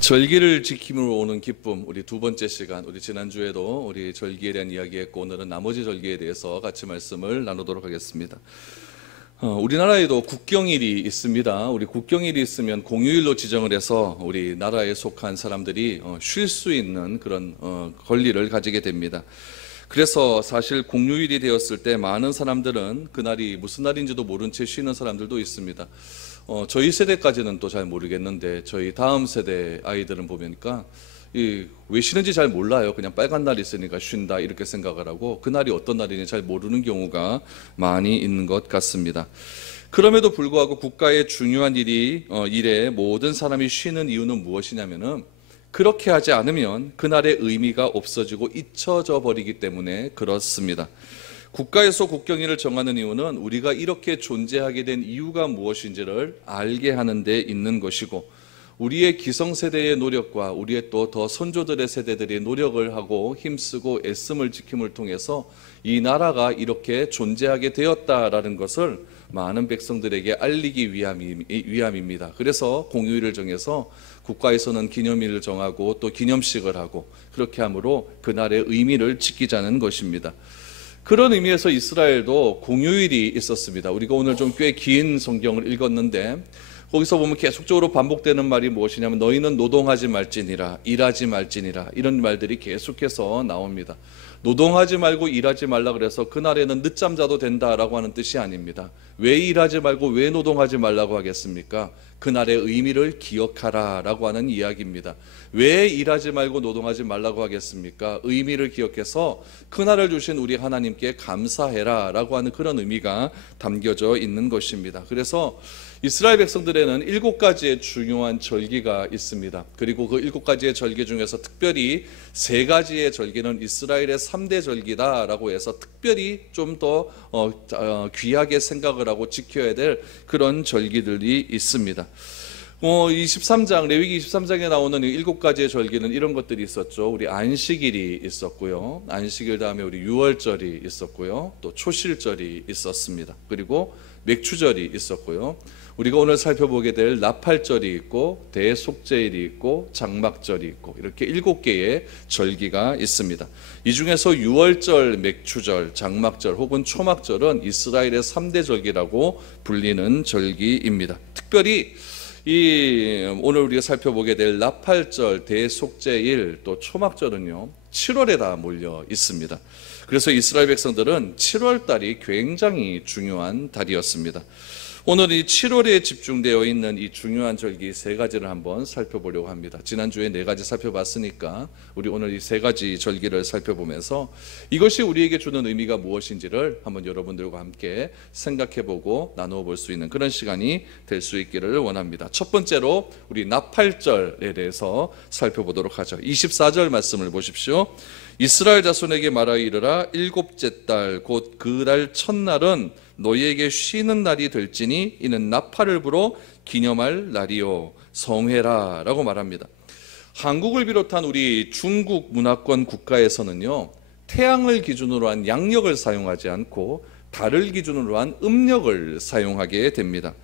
절기를 지킴으로 오는 기쁨, 우리 두 번째 시간, 우리 지난주에도 우리 절기에 대한 이야기했고 오늘은 나머지 절기에 대해서 같이 말씀을 나누도록 하겠습니다. 우리나라에도 국경일이 있습니다. 우리 국경일이 있으면 공휴일로 지정을 해서 우리 나라에 속한 사람들이 쉴 수 있는 그런 권리를 가지게 됩니다. 그래서 사실 공휴일이 되었을 때 많은 사람들은 그날이 무슨 날인지도 모른 채 쉬는 사람들도 있습니다. 저희 세대까지는 또 잘 모르겠는데 저희 다음 세대 아이들은 보니까 왜 쉬는지 잘 몰라요. 그냥 빨간 날이 있으니까 쉰다 이렇게 생각을 하고 그날이 어떤 날인지 잘 모르는 경우가 많이 있는 것 같습니다. 그럼에도 불구하고 국가의 중요한 일에 모든 사람이 쉬는 이유는 무엇이냐면은 그렇게 하지 않으면 그날의 의미가 없어지고 잊혀져 버리기 때문에 그렇습니다. 국가에서 국경일을 정하는 이유는 우리가 이렇게 존재하게 된 이유가 무엇인지를 알게 하는 데 있는 것이고 우리의 기성세대의 노력과 우리의 또 더 선조들의 세대들이 노력을 하고 힘쓰고 애씀을 지킴을 통해서 이 나라가 이렇게 존재하게 되었다라는 것을 많은 백성들에게 알리기 위함입니다. 그래서 공휴일을 정해서 국가에서는 기념일을 정하고 또 기념식을 하고 그렇게 함으로 그날의 의미를 지키자는 것입니다. 그런 의미에서 이스라엘도 공휴일이 있었습니다. 우리가 오늘 좀 꽤 긴 성경을 읽었는데 거기서 보면 계속적으로 반복되는 말이 무엇이냐면 너희는 노동하지 말지니라 일하지 말지니라 이런 말들이 계속해서 나옵니다. 노동하지 말고 일하지 말라 그래서 그날에는 늦잠 자도 된다라고 하는 뜻이 아닙니다. 왜 일하지 말고 왜 노동하지 말라고 하겠습니까? 그날의 의미를 기억하라 라고 하는 이야기입니다. 왜 일하지 말고 노동하지 말라고 하겠습니까? 의미를 기억해서 그날을 주신 우리 하나님께 감사해라 라고 하는 그런 의미가 담겨져 있는 것입니다. 그래서 이스라엘 백성들에는 7가지의 중요한 절기가 있습니다. 그리고 그 7가지의 절기 중에서 특별히 3가지의 절기는 이스라엘의 3대 절기다라고 해서 특별히 좀 더 귀하게 생각을 하고 지켜야 될 그런 절기들이 있습니다. 23장, 레위기 23장에 나오는 7가지의 절기는 이런 것들이 있었죠. 우리 안식일이 있었고요. 안식일 다음에 우리 유월절이 있었고요. 또 초실절이 있었습니다. 그리고 맥추절이 있었고요. 우리가 오늘 살펴보게 될 나팔절이 있고 대속죄일이 있고 장막절이 있고 이렇게 7개의 절기가 있습니다. 이 중에서 유월절, 맥추절, 장막절 혹은 초막절은 이스라엘의 3대 절기라고 불리는 절기입니다. 특별히 오늘 우리가 살펴보게 될 나팔절, 대속죄일, 또 초막절은요 7월에 다 몰려 있습니다. 그래서 이스라엘 백성들은 7월 달이 굉장히 중요한 달이었습니다. 오늘 이 7월에 집중되어 있는 이 중요한 절기 3가지를 한번 살펴보려고 합니다. 지난주에 4가지 살펴봤으니까 우리 오늘 이 3가지 절기를 살펴보면서 이것이 우리에게 주는 의미가 무엇인지를 한번 여러분들과 함께 생각해보고 나누어 볼 수 있는 그런 시간이 될 수 있기를 원합니다. 첫 번째로 우리 나팔절에 대해서 살펴보도록 하죠. 24절 말씀을 보십시오. 이스라엘 자손에게 말하여 이르라 7째 달 곧 그 달 첫날은 너희에게 쉬는 날이 될지니 이는 나팔을 불어 기념할 날이요 성회라 라고 말합니다. 한국을 비롯한 우리 중국 문화권 국가에서는요 태양을 기준으로 한 양력을 사용하지 않고 달을 기준으로 한 음력을 사용하게 됩니다.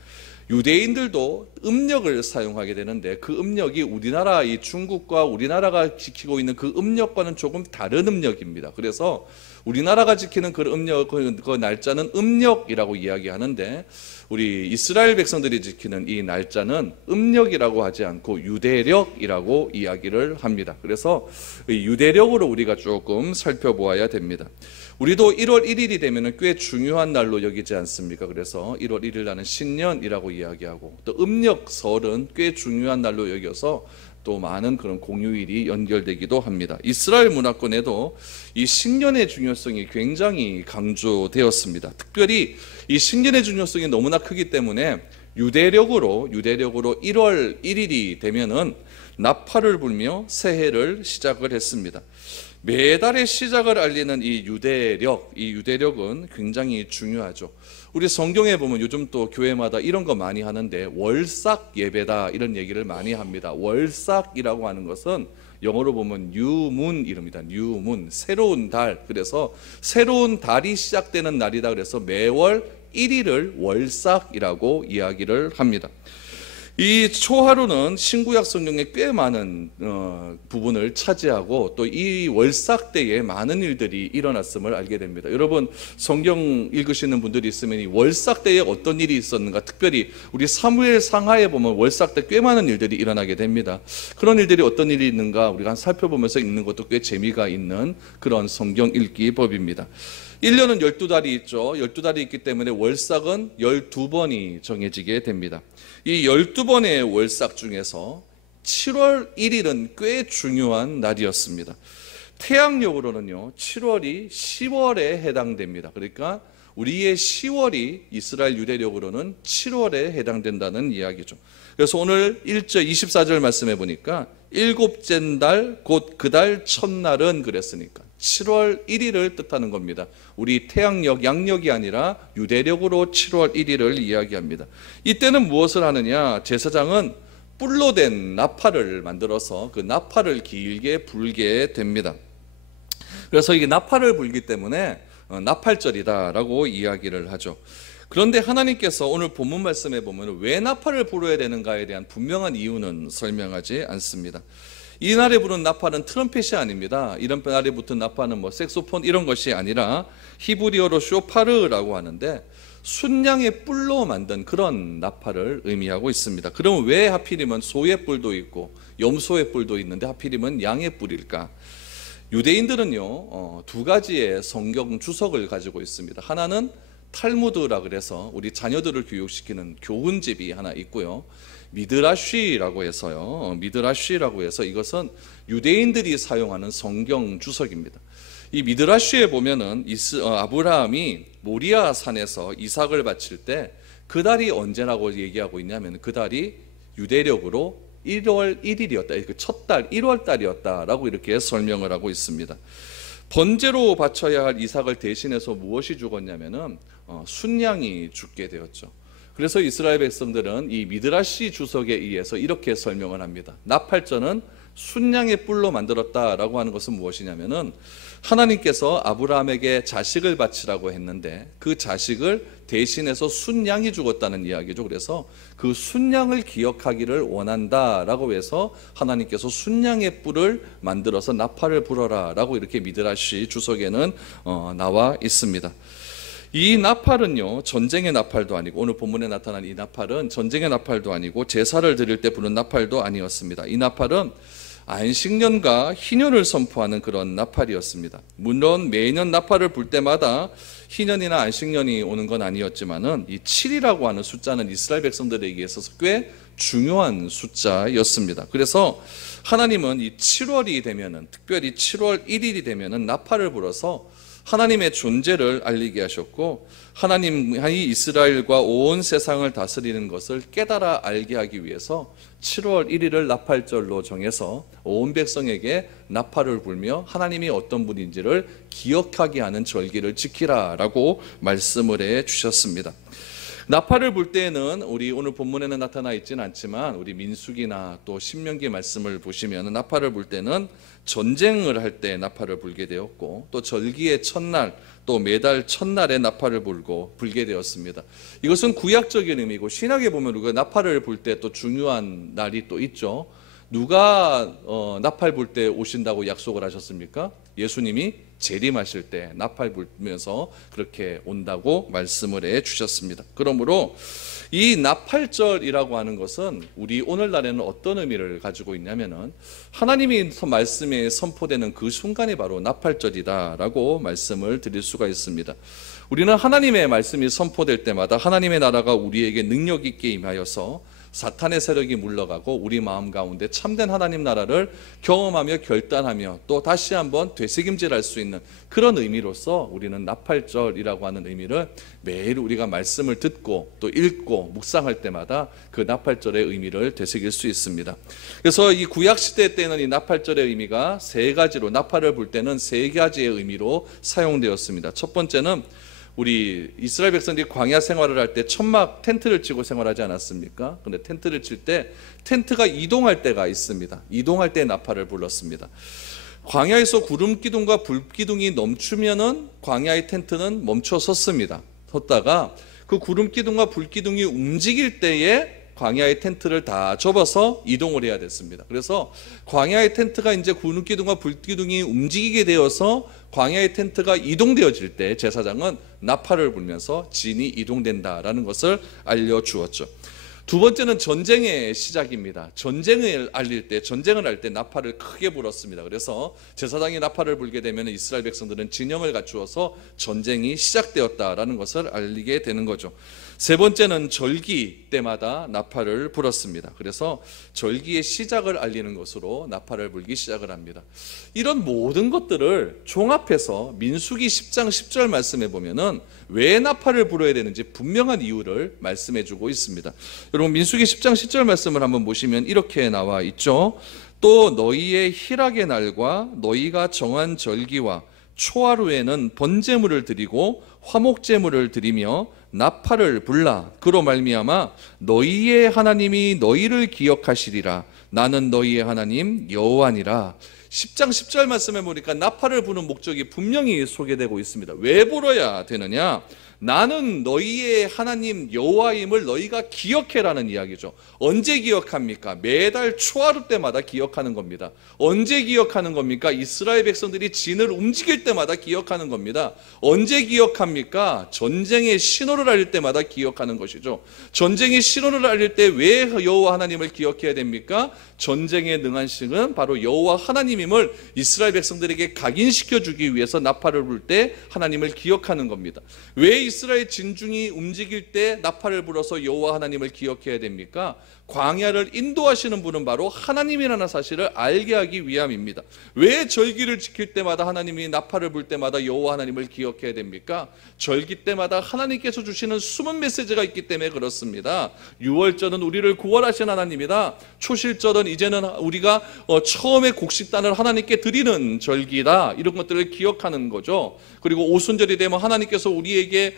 유대인들도 음력을 사용하게 되는데 그 음력이 우리나라 이 중국과 우리나라가 지키고 있는 그 음력과는 조금 다른 음력입니다. 그래서 우리나라가 지키는 그 음력, 그 날짜는 음력이라고 이야기하는데 우리 이스라엘 백성들이 지키는 이 날짜는 음력이라고 하지 않고 유대력이라고 이야기를 합니다. 그래서 유대력으로 우리가 조금 살펴보아야 됩니다. 우리도 1월 1일이 되면 꽤 중요한 날로 여기지 않습니까? 그래서 1월 1일 날은 신년이라고 이야기하고 또 음력설은 꽤 중요한 날로 여겨서 또 많은 그런 공휴일이 연결되기도 합니다. 이스라엘 문화권에도 이 신년의 중요성이 굉장히 강조되었습니다. 특별히 이 신년의 중요성이 너무나 크기 때문에 유대력으로 1월 1일이 되면은 나팔을 불며 새해를 시작을 했습니다. 매달의 시작을 알리는 이 유대력은 굉장히 중요하죠. 우리 성경에 보면 요즘 또 교회마다 이런 거 많이 하는데 월삭 예배다 이런 얘기를 많이 합니다. 월삭이라고 하는 것은 영어로 보면 new moon이랍니다. new moon, 새로운 달. 그래서 새로운 달이 시작되는 날이다. 그래서 매월 1일을 월삭이라고 이야기를 합니다. 이 초하루는 신구약 성경에 꽤 많은 부분을 차지하고 또 이 월삭 때에 많은 일들이 일어났음을 알게 됩니다. 여러분 성경 읽으시는 분들이 있으면 이 월삭 때에 어떤 일이 있었는가, 특별히 우리 사무엘 상하에 보면 월삭 때 꽤 많은 일들이 일어나게 됩니다. 그런 일들이 어떤 일이 있는가 우리가 살펴보면서 읽는 것도 꽤 재미가 있는 그런 성경 읽기 법입니다. 1년은 12달이 있죠. 12달이 있기 때문에 월삭은 12번이 정해지게 됩니다. 이 12번의 월삭 중에서 7월 1일은 꽤 중요한 날이었습니다. 태양력으로는요, 7월이 10월에 해당됩니다. 그러니까 우리의 10월이 이스라엘 유대력으로는 7월에 해당된다는 이야기죠. 그래서 오늘 1절 24절 말씀해 보니까 일곱째 달 곧 그 달 첫날은 그랬으니까 7월 1일을 뜻하는 겁니다. 우리 태양력, 양력이 아니라 유대력으로 7월 1일을 이야기합니다. 이때는 무엇을 하느냐? 제사장은 뿔로 된 나팔을 만들어서 그 나팔을 길게 불게 됩니다. 그래서 이게 나팔을 불기 때문에 나팔절이다라고 이야기를 하죠. 그런데 하나님께서 오늘 본문 말씀에 보면 왜 나팔을 불어야 되는가에 대한 분명한 이유는 설명하지 않습니다. 이 날에 부른 나팔은 트럼펫이 아닙니다. 이런 날에 붙은 나팔은 뭐 색소폰 이런 것이 아니라 히브리어로 쇼파르라고 하는데 순양의 뿔로 만든 그런 나팔을 의미하고 있습니다. 그럼 왜 하필이면 소의 뿔도 있고 염소의 뿔도 있는데 하필이면 양의 뿔일까? 유대인들은요 두 가지의 성경 주석을 가지고 있습니다. 하나는 탈무드라 그래서 우리 자녀들을 교육시키는 교훈집이 하나 있고요. 미드라쉬라고 해서요. 미드라쉬라고 해서 이것은 유대인들이 사용하는 성경 주석입니다. 이 미드라쉬에 보면은 아브라함이 모리아 산에서 이삭을 바칠 때 그 달이 언제라고 얘기하고 있냐면 그 달이 유대력으로 1월 1일이었다. 그 첫 달 1월 달이었다라고 이렇게 설명을 하고 있습니다. 번제로 바쳐야 할 이삭을 대신해서 무엇이 죽었냐면은 순양이 죽게 되었죠. 그래서 이스라엘 백성들은 이 미드라시 주석에 의해서 이렇게 설명을 합니다. 나팔전은 순양의 뿔로 만들었다라고 하는 것은 무엇이냐면은 하나님께서 아브라함에게 자식을 바치라고 했는데 그 자식을 대신해서 순양이 죽었다는 이야기죠. 그래서 그 순양을 기억하기를 원한다라고 해서 하나님께서 순양의 뿔을 만들어서 나팔을 불어라라고 이렇게 미드라시 주석에는 나와 있습니다. 이 나팔은요 전쟁의 나팔도 아니고 오늘 본문에 나타난 이 나팔은 전쟁의 나팔도 아니고 제사를 드릴 때 부는 나팔도 아니었습니다. 이 나팔은 안식년과 희년을 선포하는 그런 나팔이었습니다. 물론 매년 나팔을 불 때마다 희년이나 안식년이 오는 건 아니었지만은 이 7이라고 하는 숫자는 이스라엘 백성들에게 있어서 꽤 중요한 숫자였습니다. 그래서 하나님은 이 7월이 되면은 특별히 7월 1일이 되면은 나팔을 불어서 하나님의 존재를 알리게 하셨고 하나님이 이스라엘과 온 세상을 다스리는 것을 깨달아 알게 하기 위해서 7월 1일을 나팔절로 정해서 온 백성에게 나팔을 불며 하나님이 어떤 분인지를 기억하게 하는 절기를 지키라라고 말씀을 해 주셨습니다. 나팔을 불 때에는 우리 오늘 본문에는 나타나 있지는 않지만 우리 민수기나 또 신명기 말씀을 보시면 나팔을 불 때는 전쟁을 할 때 나팔을 불게 되었고 또 절기의 첫날 또 매달 첫날에 나팔을 불게 되었습니다. 이것은 구약적인 의미고 신약에 보면 우리가 나팔을 불 때 또 중요한 날이 또 있죠. 누가 나팔 불 때 오신다고 약속을 하셨습니까? 예수님이 재림하실 때 나팔 불면서 그렇게 온다고 말씀을 해 주셨습니다. 그러므로 이 나팔절이라고 하는 것은 우리 오늘날에는 어떤 의미를 가지고 있냐면은 하나님이 말씀에 선포되는 그 순간이 바로 나팔절이다라고 말씀을 드릴 수가 있습니다. 우리는 하나님의 말씀이 선포될 때마다 하나님의 나라가 우리에게 능력 있게 임하여서 사탄의 세력이 물러가고 우리 마음 가운데 참된 하나님 나라를 경험하며 결단하며 또 다시 한번 되새김질할 수 있는 그런 의미로서 우리는 나팔절이라고 하는 의미를 매일 우리가 말씀을 듣고 또 읽고 묵상할 때마다 그 나팔절의 의미를 되새길 수 있습니다. 그래서 이 구약시대 때는 이 나팔절의 의미가 세 가지로 나팔을 불 때는 세 가지의 의미로 사용되었습니다. 첫 번째는 우리 이스라엘 백성들이 광야 생활을 할 때 천막 텐트를 치고 생활하지 않았습니까? 근데 텐트를 칠 때 텐트가 이동할 때가 있습니다. 이동할 때 나팔을 불렀습니다. 광야에서 구름 기둥과 불 기둥이 넘치면은 광야의 텐트는 멈춰 섰습니다. 섰다가 그 구름 기둥과 불 기둥이 움직일 때에 광야의 텐트를 다 접어서 이동을 해야 됐습니다. 그래서 광야의 텐트가 이제 구름기둥과 불기둥이 움직이게 되어서 광야의 텐트가 이동되어질 때 제사장은 나팔을 불면서 진이 이동된다라는 것을 알려주었죠. 두 번째는 전쟁의 시작입니다. 전쟁을 할 때 나팔을 크게 불었습니다. 그래서 제사장이 나팔을 불게 되면 이스라엘 백성들은 진영을 갖추어서 전쟁이 시작되었다라는 것을 알리게 되는 거죠. 세 번째는 절기 때마다 나팔을 불었습니다. 그래서 절기의 시작을 알리는 것으로 나팔을 불기 시작을 합니다. 이런 모든 것들을 종합해서 민수기 10장 10절 말씀에 보면은 왜 나팔을 불어야 되는지 분명한 이유를 말씀해 주고 있습니다. 여러분 민수기 10장 10절 말씀을 한번 보시면 이렇게 나와 있죠. 또 너희의 희락의 날과 너희가 정한 절기와 초하루에는 번제물을 드리고 화목제물을 드리며 나팔을 불라. 그로 말미암아 너희의 하나님이 너희를 기억하시리라. 나는 너희의 하나님 여호와니라. 10장 10절 말씀에 보니까 나팔을 부는 목적이 분명히 소개되고 있습니다. 왜 불어야 되느냐? 나는 너희의 하나님 여호와임을 너희가 기억해라는 이야기죠. 언제 기억합니까? 매달 초하루 때마다 기억하는 겁니다. 언제 기억하는 겁니까? 이스라엘 백성들이 진을 움직일 때마다 기억하는 겁니다. 언제 기억합니까? 전쟁의 신호를 알릴 때마다 기억하는 것이죠. 전쟁의 신호를 알릴 때 왜 여호와 하나님을 기억해야 됩니까? 전쟁에 능한 신은 바로 여호와 하나님임을 이스라엘 백성들에게 각인시켜 주기 위해서 나팔을 불 때 하나님을 기억하는 겁니다. 왜 이스라엘 진중이 움직일 때 나팔을 불어서 여호와 하나님을 기억해야 됩니까? 광야를 인도하시는 분은 바로 하나님이라는 사실을 알게 하기 위함입니다. 왜 절기를 지킬 때마다 하나님이 나팔을 불 때마다 여호와 하나님을 기억해야 됩니까? 절기 때마다 하나님께서 주시는 숨은 메시지가 있기 때문에 그렇습니다. 유월절은 우리를 구원하신 하나님이다. 초실절은 이제는 우리가 처음에 곡식단을 하나님께 드리는 절기다. 이런 것들을 기억하는 거죠. 그리고 오순절이 되면 하나님께서 우리에게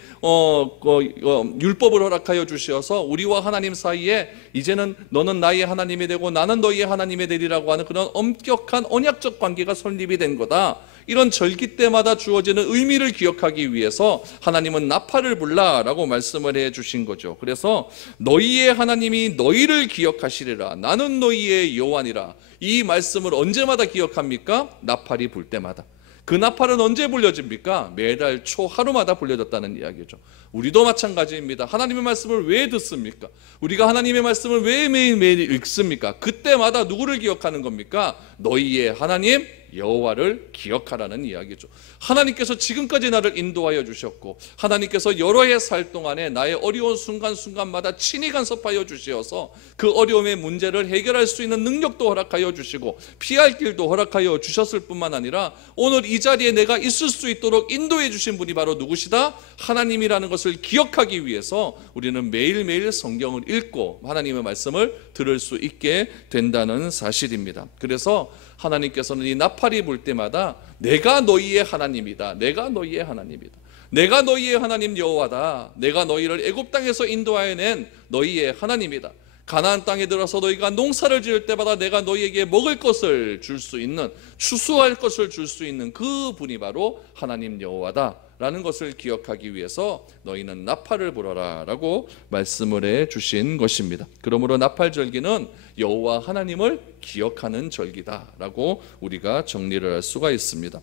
율법을 허락하여 주셔서 우리와 하나님 사이에 이제는 너는 나의 하나님이 되고 나는 너희의 하나님이 되리라고 하는 그런 엄격한 언약적 관계가 설립이 된 거다. 이런 절기 때마다 주어지는 의미를 기억하기 위해서 하나님은 나팔을 불라라고 말씀을 해 주신 거죠. 그래서 너희의 하나님이 너희를 기억하시리라. 나는 너희의 여호와니라. 이 말씀을 언제마다 기억합니까? 나팔이 불 때마다. 그 나팔은 언제 불려집니까? 매달 초하루마다 불려졌다는 이야기죠. 우리도 마찬가지입니다. 하나님의 말씀을 왜 듣습니까? 우리가 하나님의 말씀을 왜 매일매일 읽습니까? 그때마다 누구를 기억하는 겁니까? 너희의 하나님 여호와를 기억하라는 이야기죠. 하나님께서 지금까지 나를 인도하여 주셨고 하나님께서 여러 해 살 동안에 나의 어려운 순간순간마다 친히 간섭하여 주시어서 그 어려움의 문제를 해결할 수 있는 능력도 허락하여 주시고 피할 길도 허락하여 주셨을 뿐만 아니라 오늘 이 자리에 내가 있을 수 있도록 인도해 주신 분이 바로 누구시다? 하나님이라는 것을 기억하기 위해서 우리는 매일매일 성경을 읽고 하나님의 말씀을 들을 수 있게 된다는 사실입니다. 그래서 하나님께서는 이 나팔이 불 때마다 내가 너희의 하나님이다. 내가 너희의 하나님이다. 내가 너희의 하나님 여호와다. 내가 너희를 애굽 땅에서 인도하여 낸 너희의 하나님이다. 가나안 땅에 들어서 너희가 농사를 지을 때마다 내가 너희에게 먹을 것을 줄 수 있는, 추수할 것을 줄 수 있는 그 분이 바로 하나님 여호와다 라는 것을 기억하기 위해서 너희는 나팔을 불어라 라고 말씀을 해 주신 것입니다. 그러므로 나팔절기는 여호와 하나님을 기억하는 절기다 라고 우리가 정리를 할 수가 있습니다.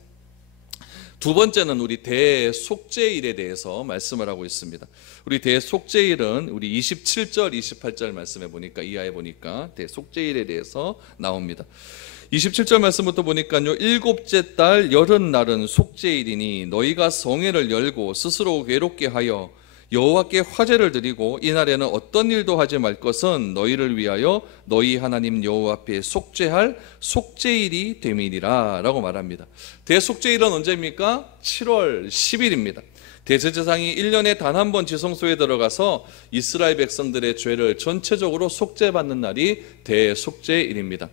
두 번째는 우리 대속죄일에 대해서 말씀을 하고 있습니다. 우리 대속죄일은 우리 27절 28절 말씀에 보니까 이하에 보니까 대속죄일에 대해서 나옵니다. 27절 말씀부터 보니까요, 일곱째 달 여름날은 속죄일이니 너희가 성회를 열고 스스로 괴롭게 하여 여호와께 화제를 드리고 이날에는 어떤 일도 하지 말 것은 너희를 위하여 너희 하나님 여호와 앞에 속죄할 속죄일이 됨이니라 라고 말합니다. 대속죄일은 언제입니까? 7월 10일입니다. 대제사장이 1년에 단 한 번 지성소에 들어가서 이스라엘 백성들의 죄를 전체적으로 속죄받는 날이 대속죄일입니다.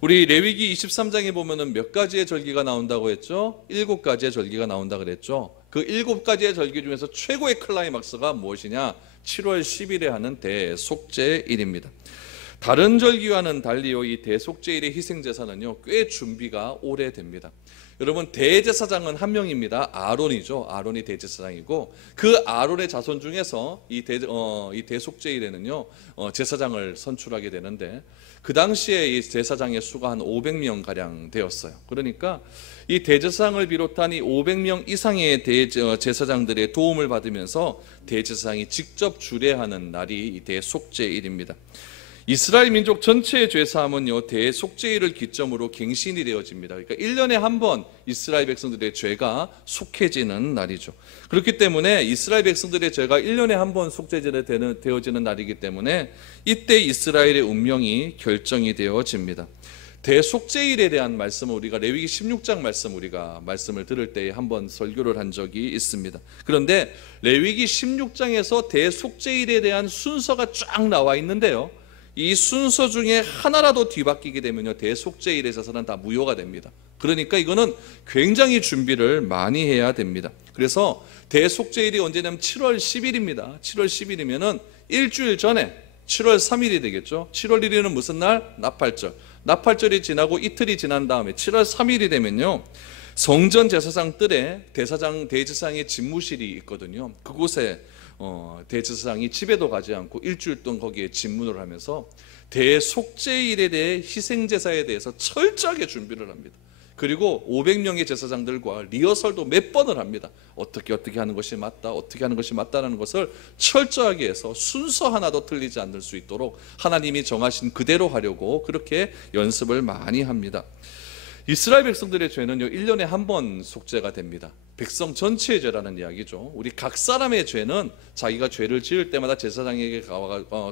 우리 레위기 23장에 보면은 몇 가지의 절기가 나온다고 했죠? 7가지의 절기가 나온다 그랬죠? 그 7가지의 절기 중에서 최고의 클라이막스가 무엇이냐? 7월 10일에 하는 대속죄일입니다. 다른 절기와는 달리요 이 대속제일의 희생제사는요 꽤 준비가 오래됩니다. 여러분, 대제사장은 한 명입니다. 아론이죠. 아론이 대제사장이고, 그 아론의 자손 중에서 이 대속제일에는요 제사장을 선출하게 되는데, 그 당시에 이 제사장의 수가 한 500명 가량 되었어요. 그러니까 이 대제사장을 비롯한 이 500명 이상의 제사장들의 도움을 받으면서 대제사장이 직접 주례하는 날이 이 대속제일입니다. 이스라엘 민족 전체의 죄사함은요 대속제일을 기점으로 갱신이 되어집니다. 그러니까 1년에 한 번 이스라엘 백성들의 죄가 속해지는 날이죠. 그렇기 때문에 이스라엘 백성들의 죄가 1년에 한 번 속죄되어지는 날이기 때문에 이때 이스라엘의 운명이 결정이 되어집니다. 대속제일에 대한 말씀을 우리가 레위기 16장 말씀을 들을 때에 한번 설교를 한 적이 있습니다. 그런데 레위기 16장에서 대속제일에 대한 순서가 쫙 나와 있는데요, 이 순서 중에 하나라도 뒤바뀌게 되면요 대속제일에 있어서는 다 무효가 됩니다. 그러니까 이거는 굉장히 준비를 많이 해야 됩니다. 그래서 대속제일이 언제냐면 7월 10일입니다. 7월 10일이면은 일주일 전에 7월 3일이 되겠죠. 7월 1일은 무슨 날? 나팔절. 나팔절이 지나고 이틀이 지난 다음에 7월 3일이 되면요 성전 제사장 뜰에 대제사장의 집무실이 있거든요. 그곳에 대제사장이 집에도 가지 않고 일주일 동안 거기에 집문을 하면서 대속제일에 대해 희생제사에 대해서 철저하게 준비를 합니다. 그리고 500명의 제사장들과 리허설도 몇 번을 합니다. 어떻게 하는 것이 맞다, 어떻게 하는 것이 맞다라는 것을 철저하게 해서 순서 하나도 틀리지 않을 수 있도록 하나님이 정하신 그대로 하려고 그렇게 연습을 많이 합니다. 이스라엘 백성들의 죄는요 1년에 한 번 속죄가 됩니다. 백성 전체의 죄라는 이야기죠. 우리 각 사람의 죄는 자기가 죄를 지을 때마다 제사장에게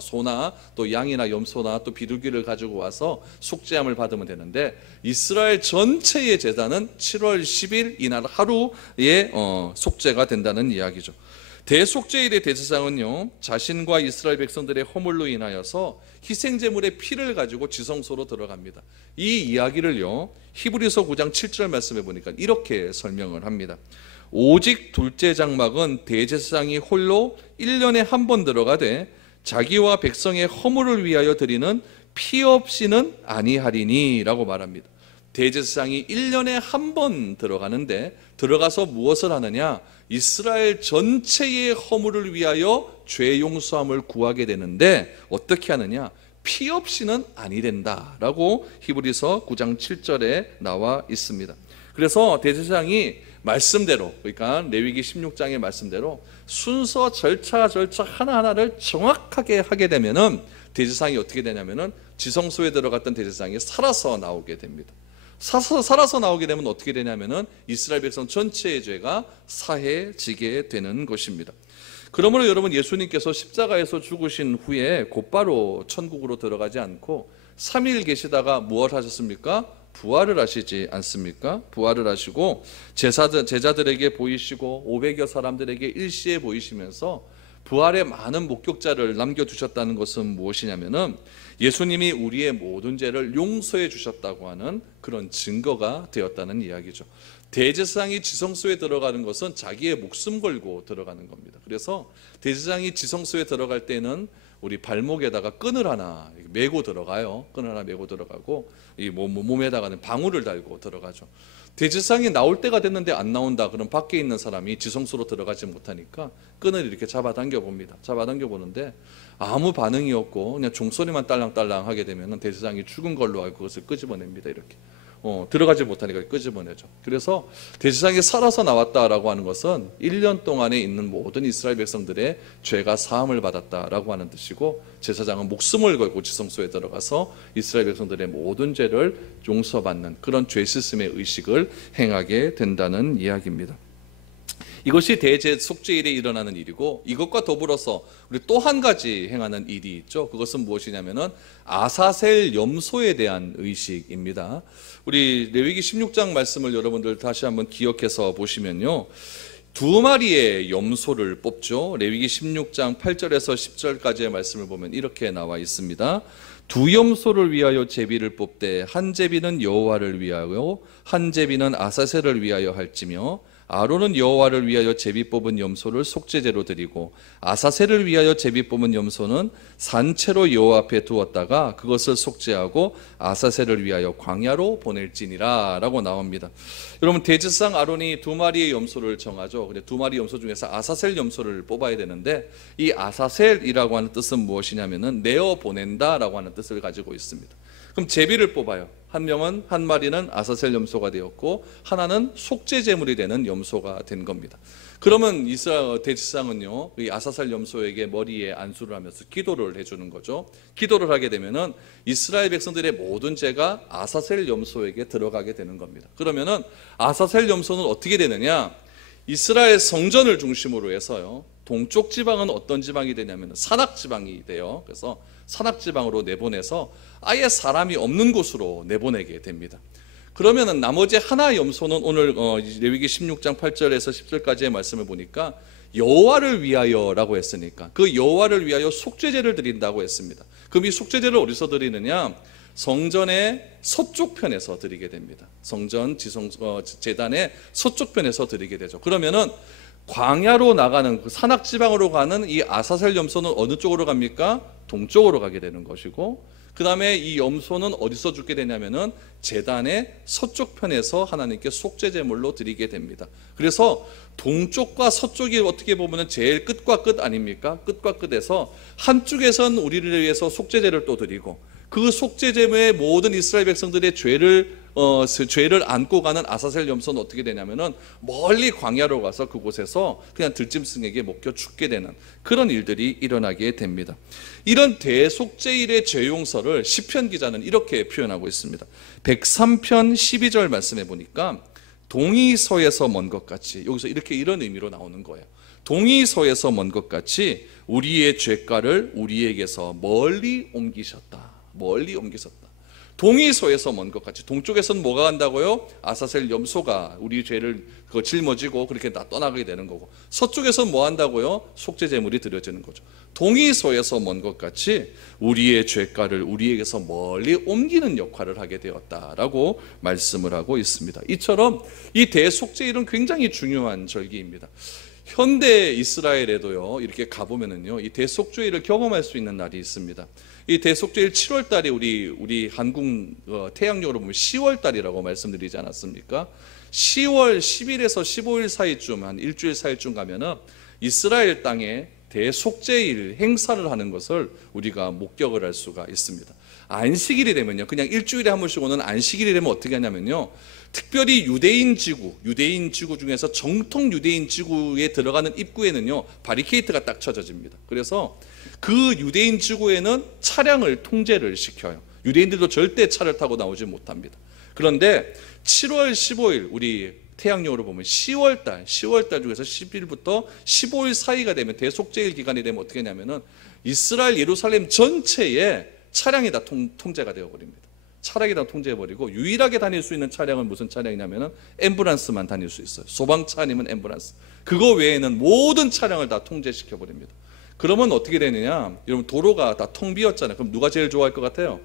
소나 또 양이나 염소나 또 비둘기를 가지고 와서 속죄함을 받으면 되는데, 이스라엘 전체의 제단은 7월 10일 이날 하루에 속죄가 된다는 이야기죠. 대속제일의 대제사장은요 자신과 이스라엘 백성들의 허물로 인하여서 희생제물의 피를 가지고 지성소로 들어갑니다. 이 이야기를요 히브리서 9장 7절 말씀에 보니까 이렇게 설명을 합니다. 오직 둘째 장막은 대제사장이 홀로 1년에 한 번 들어가되 자기와 백성의 허물을 위하여 드리는 피 없이는 아니하리니 라고 말합니다. 대제사장이 1년에 한 번 들어가는데, 들어가서 무엇을 하느냐, 이스라엘 전체의 허물을 위하여 죄 용서함을 구하게 되는데 어떻게 하느냐, 피 없이는 아니 된다라고 히브리서 9장 7절에 나와 있습니다. 그래서 대제사장이 말씀대로, 그러니까 레위기 16장의 말씀대로 순서 절차 하나하나를 정확하게 하게 되면은 대제사장이 어떻게 되냐면은 지성소에 들어갔던 대제사장이 살아서 나오게 됩니다. 살아서 나오게 되면 어떻게 되냐면은 이스라엘 백성 전체의 죄가 사해지게 되는 것입니다. 그러므로 여러분, 예수님께서 십자가에서 죽으신 후에 곧바로 천국으로 들어가지 않고 3일 계시다가 무엇 하셨습니까? 부활을 하시지 않습니까? 부활을 하시고 제자들에게 보이시고 500여 사람들에게 일시에 보이시면서 부활의 많은 목격자를 남겨두셨다는 것은 무엇이냐면은 예수님이 우리의 모든 죄를 용서해 주셨다고 하는 그런 증거가 되었다는 이야기죠. 대제사장이 지성소에 들어가는 것은 자기의 목숨 걸고 들어가는 겁니다. 그래서 대제사장이 지성소에 들어갈 때는 우리 발목에다가 끈을 하나 메고 들어가요. 끈을 하나 메고 들어가고 이 몸에다가는 방울을 달고 들어가죠. 대제사장이 나올 때가 됐는데 안 나온다. 그럼 밖에 있는 사람이 지성소로 들어가지 못하니까 끈을 이렇게 잡아당겨 봅니다. 잡아당겨 보는데 아무 반응이 없고 그냥 종소리만 딸랑딸랑 하게 되면 대제사장이 죽은 걸로 알고 그것을 끄집어냅니다. 이렇게 들어가지 못하니까 끄집어내죠. 그래서 대제사장이 살아서 나왔다라고 하는 것은 1년 동안에 있는 모든 이스라엘 백성들의 죄가 사함을 받았다라고 하는 뜻이고, 제사장은 목숨을 걸고 지성소에 들어가서 이스라엘 백성들의 모든 죄를 용서받는 그런 죄 씻음의 의식을 행하게 된다는 이야기입니다. 이것이 대속죄일에 일어나는 일이고, 이것과 더불어서 우리 또 한 가지 행하는 일이 있죠. 그것은 무엇이냐면은 아사셀 염소에 대한 의식입니다. 우리 레위기 16장 말씀을 여러분들 다시 한번 기억해서 보시면요, 2마리의 염소를 뽑죠. 레위기 16장 8절에서 10절까지의 말씀을 보면 이렇게 나와 있습니다. 2 염소를 위하여 제비를 뽑되 한 제비는 여호와를 위하여 한 제비는 아사셀을 위하여 할지며 아론은 여호와를 위하여 제비 뽑은 염소를 속죄제로 드리고 아사셀을 위하여 제비 뽑은 염소는 산채로 여호와 앞에 두었다가 그것을 속죄하고 아사셀을 위하여 광야로 보낼지니라 라고 나옵니다. 여러분, 대제사장 아론이 두 마리의 염소를 정하죠. 근데 두 마리 염소 중에서 아사셀 염소를 뽑아야 되는데, 이 아사셀이라고 하는 뜻은 무엇이냐면은 내어 보낸다라고 하는 뜻을 가지고 있습니다. 그럼 제비를 뽑아요. 한 마리는 아사셀 염소가 되었고 하나는 속죄 제물이 되는 염소가 된 겁니다. 그러면 이스라엘 대제사장은요, 이 아사셀 염소에게 머리에 안수를 하면서 기도를 해주는 거죠. 기도를 하게 되면은 이스라엘 백성들의 모든 죄가 아사셀 염소에게 들어가게 되는 겁니다. 그러면은 아사셀 염소는 어떻게 되느냐? 이스라엘 성전을 중심으로 해서요, 동쪽 지방은 어떤 지방이 되냐면 산악 지방이 돼요. 그래서 산악 지방으로 내보내서 아예 사람이 없는 곳으로 내보내게 됩니다. 그러면은 나머지 하나 염소는 오늘 레위기 16장 8절에서 10절까지의 말씀을 보니까 여호와를 위하여라고 했으니까 그 여호와를 위하여 속죄제를 드린다고 했습니다. 그럼 이 속죄제를 어디서 드리느냐? 성전의 서쪽 편에서 드리게 됩니다. 성전 제단의 서쪽 편에서 드리게 되죠. 그러면은 광야로 나가는 그 산악 지방으로 가는 이 아사셀 염소는 어느 쪽으로 갑니까? 동쪽으로 가게 되는 것이고, 그 다음에 이 염소는 어디서 죽게 되냐면은 제단의 서쪽 편에서 하나님께 속죄 제물로 드리게 됩니다. 그래서 동쪽과 서쪽이 어떻게 보면은 제일 끝과 끝 아닙니까? 끝과 끝에서 한쪽에선 우리를 위해서 속죄제를 또 드리고, 그 속죄제물의 모든 이스라엘 백성들의 죄를 안고 가는 아사셀 염소는 어떻게 되냐면은 멀리 광야로 가서 그곳에서 그냥 들짐승에게 먹혀 죽게 되는 그런 일들이 일어나게 됩니다. 이런 대속죄일의 죄 용서를 시편 기자는 이렇게 표현하고 있습니다. 103편 12절 말씀해 보니까 동이 서에서 먼 것 같이, 여기서 이런 의미로 나오는 거예요. 동이 서에서 먼 것 같이 우리의 죄가를 우리에게서 멀리 옮기셨다. 멀리 옮기셨다. 동이 서에서 먼 것 같이, 동쪽에서는 뭐가 간다고요? 아사셀 염소가 우리 죄를 짊어지고 그렇게 다 떠나가게 되는 거고, 서쪽에서는 뭐 한다고요? 속죄 제물이 드려지는 거죠. 동이 서에서 먼 것 같이 우리의 죄가를 우리에게서 멀리 옮기는 역할을 하게 되었다라고 말씀을 하고 있습니다. 이처럼 이 대속죄일은 굉장히 중요한 절기입니다. 현대 이스라엘에도요, 이렇게 가보면은요, 이 대속죄일을 경험할 수 있는 날이 있습니다. 이 대속죄일 7월 달에 우리 한국 태양력으로 보면 10월 달이라고 말씀드리지 않았습니까? 10월 10일에서 15일 사이쯤, 한 일주일 사이쯤 가면은 이스라엘 땅에 대속죄일 행사를 하는 것을 우리가 목격을 할 수가 있습니다. 안식일이 되면요, 그냥 일주일에 한 번씩 오는 안식일이 되면 어떻게 하냐면요, 특별히 유대인 지구 중에서 정통 유대인 지구에 들어가는 입구에는요, 바리케이트가 딱 쳐져집니다. 그래서 그 유대인 지구에는 차량을 통제를 시켜요. 유대인들도 절대 차를 타고 나오지 못합니다. 그런데 7월 15일, 우리 태양력으로 보면 10월 달 중에서 10일부터 15일 사이가 되면 대속죄일 기간이 되면 어떻게 하냐면은 이스라엘 예루살렘 전체에 차량이 다 통제가 되어버립니다. 차량이 다 통제해버리고 유일하게 다닐 수 있는 차량은 무슨 차량이냐면은 앰뷸런스만 다닐 수 있어요. 소방차 아니면 앰뷸런스. 그거 외에는 모든 차량을 다 통제시켜버립니다. 그러면 어떻게 되느냐? 여러분, 도로가 다 텅 비었잖아요. 그럼 누가 제일 좋아할 것 같아요?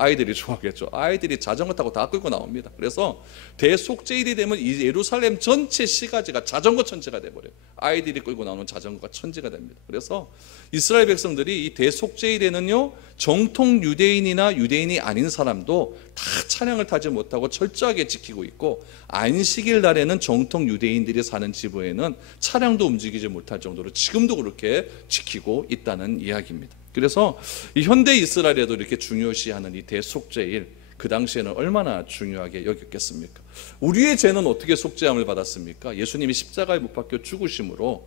아이들이 좋아하겠죠. 아이들이 자전거 타고 다 끌고 나옵니다. 그래서 대속죄일이 되면 이 예루살렘 전체 시가지가 자전거 천지가 돼버려요. 아이들이 끌고 나오는 자전거가 천지가 됩니다. 그래서 이스라엘 백성들이 이 대속죄일에는요, 정통 유대인이나 유대인이 아닌 사람도 다 차량을 타지 못하고 철저하게 지키고 있고, 안식일 날에는 정통 유대인들이 사는 지부에는 차량도 움직이지 못할 정도로 지금도 그렇게 지키고 있다는 이야기입니다. 그래서 이 현대 이스라엘에도 이렇게 중요시하는 이 대속죄일, 그 당시에는 얼마나 중요하게 여겼겠습니까? 우리의 죄는 어떻게 속죄함을 받았습니까? 예수님이 십자가에 못 박혀 죽으심으로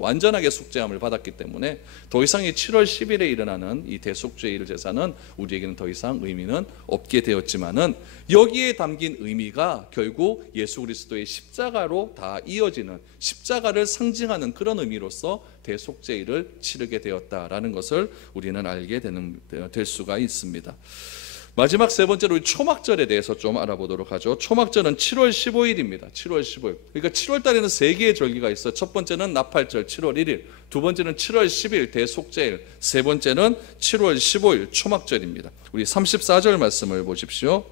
완전하게 속죄함을 받았기 때문에 더 이상 이 7월 10일에 일어나는 이 대속죄일 제사는 우리에게는 더 이상 의미는 없게 되었지만은, 여기에 담긴 의미가 결국 예수 그리스도의 십자가로 다 이어지는, 십자가를 상징하는 그런 의미로서 대속죄일을 치르게 되었다라는 것을 우리는 알게 될 수가 있습니다. 마지막 세 번째로 초막절에 대해서 좀 알아보도록 하죠. 초막절은 7월 15일입니다. 7월 15일. 그러니까 7월 달에는 세 개의 절기가 있어요. 첫 번째는 나팔절 7월 1일, 두 번째는 7월 10일 대속죄일, 세 번째는 7월 15일 초막절입니다. 우리 34절 말씀을 보십시오.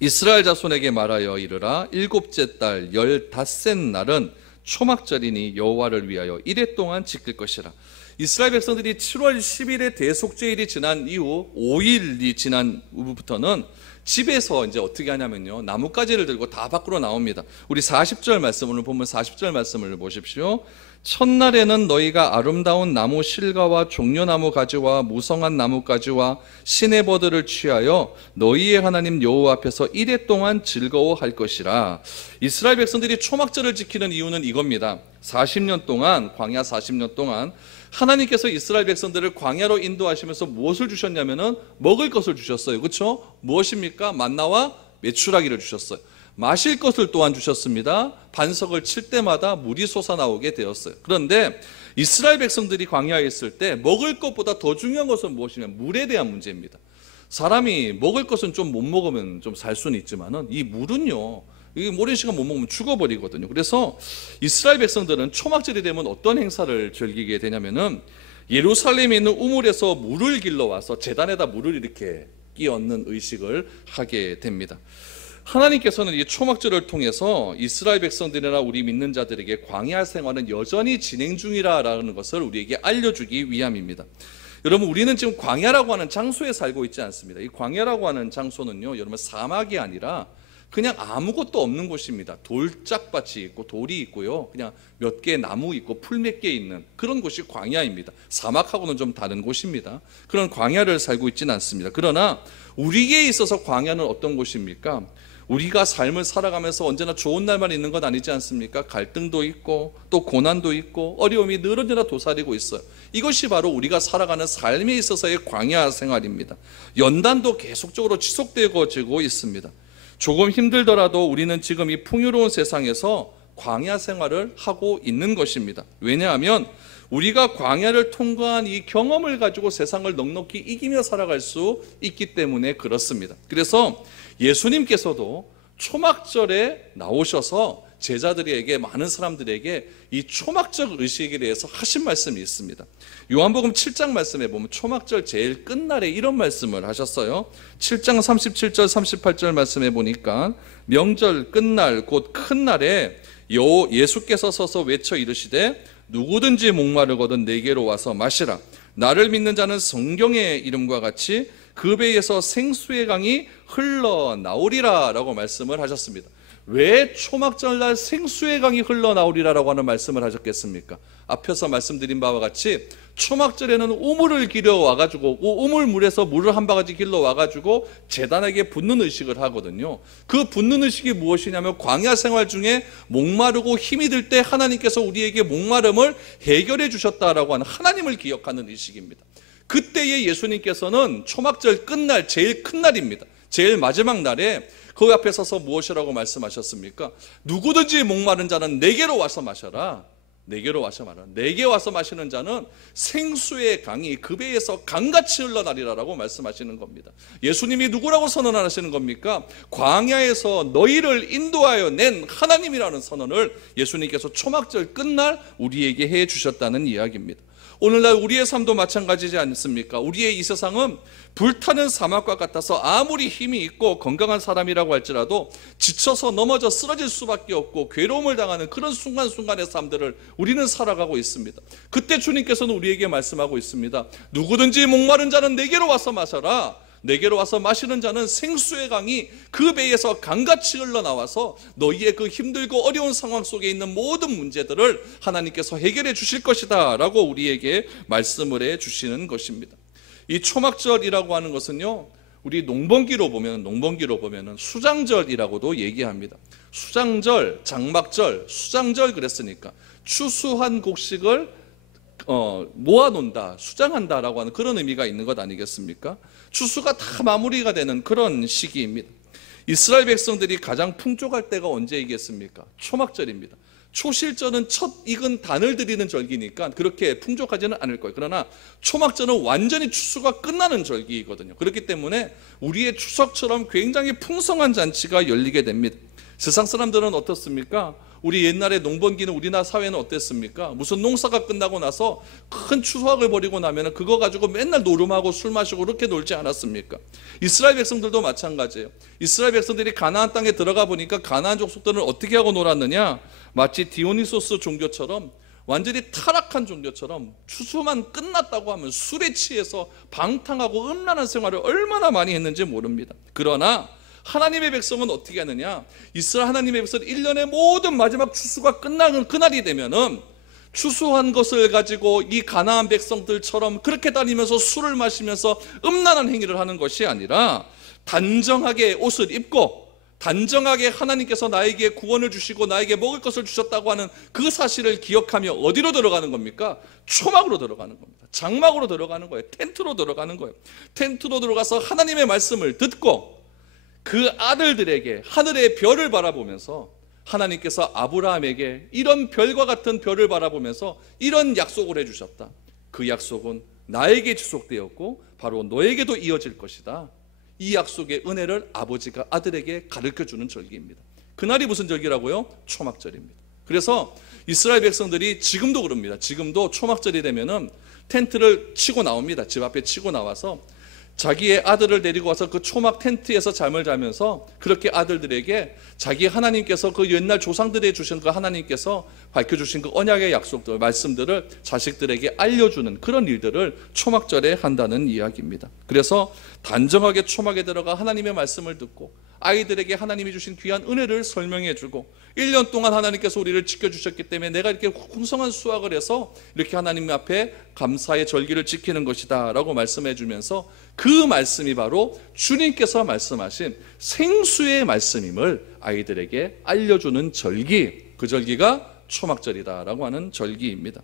이스라엘 자손에게 말하여 이르라. 일곱째 달 15째 날은 초막절이니 여호와를 위하여 이레 동안 지킬 것이라. 이스라엘 백성들이 7월 10일에 대속죄일이 지난 이후 5일이 지난 후부터는 집에서 이제 어떻게 하냐면요, 나뭇가지를 들고 다 밖으로 나옵니다. 우리 40절 말씀, 오늘 보면 40절 말씀을 보십시오. 첫날에는 너희가 아름다운 나무 실과와 종려나무 가지와 무성한 나뭇가지와 시내버들을 취하여 너희의 하나님 여호와 앞에서 이레 동안 즐거워할 것이라. 이스라엘 백성들이 초막절을 지키는 이유는 이겁니다. 40년 동안, 광야 40년 동안 하나님께서 이스라엘 백성들을 광야로 인도하시면서 무엇을 주셨냐면은 먹을 것을 주셨어요. 그렇죠? 무엇입니까? 만나와 메추라기를 주셨어요. 마실 것을 또한 주셨습니다. 반석을 칠 때마다 물이 솟아나오게 되었어요. 그런데 이스라엘 백성들이 광야에 있을 때 먹을 것보다 더 중요한 것은 무엇이냐면 물에 대한 문제입니다. 사람이 먹을 것은 좀 못 먹으면 좀 살 수는 있지만은 이 물은요, 이게 오랜 시간 못 먹으면 죽어버리거든요. 그래서 이스라엘 백성들은 초막절이 되면 어떤 행사를 즐기게 되냐면은 예루살렘에 있는 우물에서 물을 길러와서 제단에다 물을 이렇게 끼얹는 의식을 하게 됩니다. 하나님께서는 이 초막절을 통해서 이스라엘 백성들이나 우리 믿는 자들에게 광야 생활은 여전히 진행 중이라는 것을 우리에게 알려주기 위함입니다. 여러분, 우리는 지금 광야라고 하는 장소에 살고 있지 않습니다. 이 광야라고 하는 장소는요, 여러분 사막이 아니라 그냥 아무것도 없는 곳입니다. 돌짝밭이 있고 돌이 있고요, 그냥 몇 개의 나무 있고 풀 몇 개 있는 그런 곳이 광야입니다. 사막하고는 좀 다른 곳입니다. 그런 광야를 살고 있지는 않습니다. 그러나 우리에게 있어서 광야는 어떤 곳입니까? 우리가 삶을 살아가면서 언제나 좋은 날만 있는 건 아니지 않습니까? 갈등도 있고 또 고난도 있고 어려움이 늘 언제나 도사리고 있어요. 이것이 바로 우리가 살아가는 삶에 있어서의 광야 생활입니다. 연단도 계속적으로 지속되어지고 있습니다. 조금 힘들더라도 우리는 지금 이 풍요로운 세상에서 광야 생활을 하고 있는 것입니다. 왜냐하면 우리가 광야를 통과한 이 경험을 가지고 세상을 넉넉히 이기며 살아갈 수 있기 때문에 그렇습니다. 그래서 예수님께서도 초막절에 나오셔서 제자들에게, 많은 사람들에게 이 초막절 의식에 대해서 하신 말씀이 있습니다. 요한복음 7장 말씀에 보면 초막절 제일 끝날에 이런 말씀을 하셨어요. 7장 37절 38절 말씀에 보니까 명절 끝날 곧 큰 날에 예수께서 서서 외쳐 이르시되 누구든지 목마르거든 내게로 와서 마시라. 나를 믿는 자는 성경의 이름과 같이 그 배에서 생수의 강이 흘러나오리라 라고 말씀을 하셨습니다. 왜 초막절날 생수의 강이 흘러나오리라라고 하는 말씀을 하셨겠습니까? 앞에서 말씀드린 바와 같이 초막절에는 우물을 길어와가지고 우물물에서 물을 한 바가지 길러와가지고 제단에게 붓는 의식을 하거든요. 그 붓는 의식이 무엇이냐면 광야 생활 중에 목마르고 힘이 들 때 하나님께서 우리에게 목마름을 해결해 주셨다라고 하는 하나님을 기억하는 의식입니다. 그때에 예수님께서는 초막절 끝날 제일 큰 날입니다. 제일 마지막 날에 그 앞에 서서 무엇이라고 말씀하셨습니까? 누구든지 목마른 자는 내게로 와서 마셔라. 내게로 와서 마셔라. 내게 와서 마시는 자는 생수의 강이 그 배에서 강같이 흘러나리라라고 말씀하시는 겁니다. 예수님이 누구라고 선언하시는 겁니까? 광야에서 너희를 인도하여 낸 하나님이라는 선언을 예수님께서 초막절 끝날 우리에게 해 주셨다는 이야기입니다. 오늘날 우리의 삶도 마찬가지지 않습니까? 우리의 이 세상은 불타는 사막과 같아서 아무리 힘이 있고 건강한 사람이라고 할지라도 지쳐서 넘어져 쓰러질 수밖에 없고 괴로움을 당하는 그런 순간순간의 삶들을 우리는 살아가고 있습니다. 그때 주님께서는 우리에게 말씀하고 있습니다. 누구든지 목마른 자는 내게로 와서 마셔라. 내게로 와서 마시는 자는 생수의 강이 그 배에서 강같이 흘러나와서 너희의 그 힘들고 어려운 상황 속에 있는 모든 문제들을 하나님께서 해결해 주실 것이다 라고 우리에게 말씀을 해 주시는 것입니다. 이 초막절이라고 하는 것은요, 우리 농번기로 보면 수장절이라고도 얘기합니다. 수장절, 장막절, 수장절 그랬으니까 추수한 곡식을 모아놓는다, 수장한다라고 하는 그런 의미가 있는 것 아니겠습니까? 추수가 다 마무리가 되는 그런 시기입니다. 이스라엘 백성들이 가장 풍족할 때가 언제이겠습니까? 초막절입니다. 초실절은 첫 익은 단을 드리는 절기니까 그렇게 풍족하지는 않을 거예요. 그러나 초막절은 완전히 추수가 끝나는 절기이거든요. 그렇기 때문에 우리의 추석처럼 굉장히 풍성한 잔치가 열리게 됩니다. 세상 사람들은 어떻습니까? 우리 옛날에 농번기는 우리나라 사회는 어땠습니까? 무슨 농사가 끝나고 나서 큰 추수확을 벌이고 나면 그거 가지고 맨날 노름하고 술 마시고 그렇게 놀지 않았습니까? 이스라엘 백성들도 마찬가지예요. 이스라엘 백성들이 가나안 땅에 들어가 보니까 가나안 족속들은 어떻게 하고 놀았느냐? 마치 디오니소스 종교처럼, 완전히 타락한 종교처럼 추수만 끝났다고 하면 술에 취해서 방탕하고 음란한 생활을 얼마나 많이 했는지 모릅니다. 그러나 하나님의 백성은 어떻게 하느냐? 이스라엘 하나님의 백성은 1년의 모든 마지막 추수가 끝나는 그날이 되면은 추수한 것을 가지고 이 가나안 백성들처럼 그렇게 다니면서 술을 마시면서 음란한 행위를 하는 것이 아니라 단정하게 옷을 입고 단정하게 하나님께서 나에게 구원을 주시고 나에게 먹을 것을 주셨다고 하는 그 사실을 기억하며 어디로 들어가는 겁니까? 초막으로 들어가는 겁니다. 장막으로 들어가는 거예요. 텐트로 들어가는 거예요. 텐트로 들어가서 하나님의 말씀을 듣고 그 아들들에게 하늘의 별을 바라보면서 하나님께서 아브라함에게 이런 별과 같은 별을 바라보면서 이런 약속을 해주셨다. 그 약속은 나에게 지속되었고 바로 너에게도 이어질 것이다. 이 약속의 은혜를 아버지가 아들에게 가르쳐주는 절기입니다. 그날이 무슨 절기라고요? 초막절입니다. 그래서 이스라엘 백성들이 지금도 그럽니다. 지금도 초막절이 되면은 텐트를 치고 나옵니다. 집 앞에 치고 나와서 자기의 아들을 데리고 와서 그 초막 텐트에서 잠을 자면서 그렇게 아들들에게 자기 하나님께서 그 옛날 조상들에게 주신 그 하나님께서 밝혀주신 그 언약의 약속들, 말씀들을 자식들에게 알려주는 그런 일들을 초막절에 한다는 이야기입니다. 그래서 단정하게 초막에 들어가 하나님의 말씀을 듣고 아이들에게 하나님이 주신 귀한 은혜를 설명해주고 1년 동안 하나님께서 우리를 지켜주셨기 때문에 내가 이렇게 풍성한 수확을 해서 이렇게 하나님 앞에 감사의 절기를 지키는 것이다 라고 말씀해 주면서 그 말씀이 바로 주님께서 말씀하신 생수의 말씀임을 아이들에게 알려주는 절기, 그 절기가 초막절이다라고 하는 절기입니다.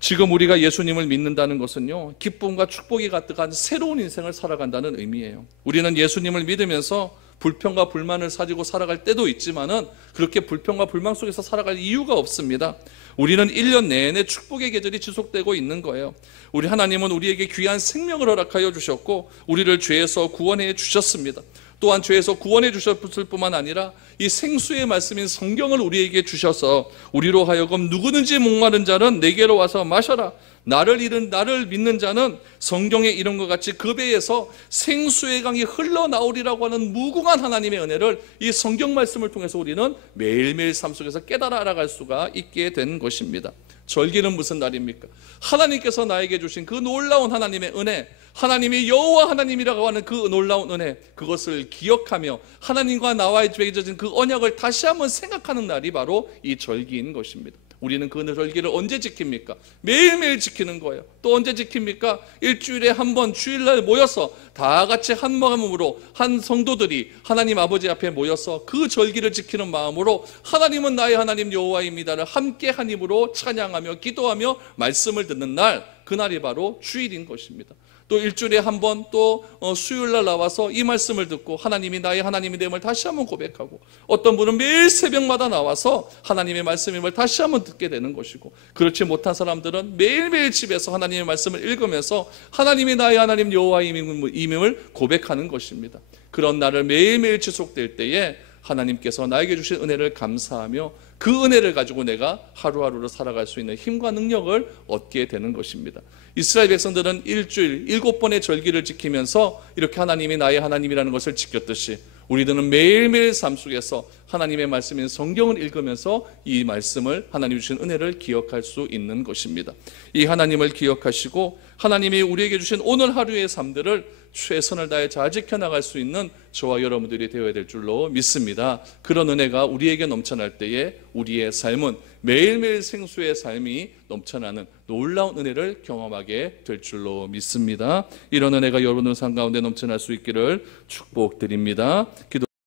지금 우리가 예수님을 믿는다는 것은요, 기쁨과 축복이 가득한 새로운 인생을 살아간다는 의미예요. 우리는 예수님을 믿으면서 불평과 불만을 가지고 살아갈 때도 있지만은 그렇게 불평과 불만 속에서 살아갈 이유가 없습니다. 우리는 1년 내내 축복의 계절이 지속되고 있는 거예요. 우리 하나님은 우리에게 귀한 생명을 허락하여 주셨고 우리를 죄에서 구원해 주셨습니다. 또한 죄에서 구원해 주셨을 뿐만 아니라 이 생수의 말씀인 성경을 우리에게 주셔서 우리로 하여금 누구든지 목마른 자는 내게로 와서 마셔라. 나를 믿는 자는 성경에 이런 것 같이 그 배에서 생수의 강이 흘러나오리라고 하는 무궁한 하나님의 은혜를 이 성경 말씀을 통해서 우리는 매일매일 삶 속에서 깨달아 알아갈 수가 있게 된 것입니다. 절기는 무슨 날입니까? 하나님께서 나에게 주신 그 놀라운 하나님의 은혜, 하나님이 여호와 하나님이라고 하는 그 놀라운 은혜, 그것을 기억하며 하나님과 나와의 맺어진 그 언약을 다시 한번 생각하는 날이 바로 이 절기인 것입니다. 우리는 그 절기를 언제 지킵니까? 매일매일 지키는 거예요. 또 언제 지킵니까? 일주일에 한 번 주일날 모여서 다 같이 한 마음으로 한 성도들이 하나님 아버지 앞에 모여서 그 절기를 지키는 마음으로 하나님은 나의 하나님 여호와입니다를 함께 한 힘으로 찬양하며 기도하며 말씀을 듣는 날, 그날이 바로 주일인 것입니다. 또 일주일에 한 번 또 수요일날 나와서 이 말씀을 듣고 하나님이 나의 하나님이 됨을 다시 한번 고백하고, 어떤 분은 매일 새벽마다 나와서 하나님의 말씀임을 다시 한번 듣게 되는 것이고, 그렇지 못한 사람들은 매일매일 집에서 하나님의 말씀을 읽으면서 하나님이 나의 하나님 여호와임을 고백하는 것입니다. 그런 날을 매일매일 지속될 때에 하나님께서 나에게 주신 은혜를 감사하며 그 은혜를 가지고 내가 하루하루를 살아갈 수 있는 힘과 능력을 얻게 되는 것입니다. 이스라엘 백성들은 일주일 7번의 절기를 지키면서 이렇게 하나님이 나의 하나님이라는 것을 지켰듯이 우리들은 매일매일 삶 속에서 하나님의 말씀인 성경을 읽으면서 이 말씀을, 하나님 주신 은혜를 기억할 수 있는 것입니다. 이 하나님을 기억하시고 하나님이 우리에게 주신 오늘 하루의 삶들을 최선을 다해 잘 지켜나갈 수 있는 저와 여러분들이 되어야 될 줄로 믿습니다. 그런 은혜가 우리에게 넘쳐날 때에 우리의 삶은 매일매일 생수의 삶이 넘쳐나는 놀라운 은혜를 경험하게 될 줄로 믿습니다. 이런 은혜가 여러분의 삶 가운데 넘쳐날 수 있기를 축복드립니다.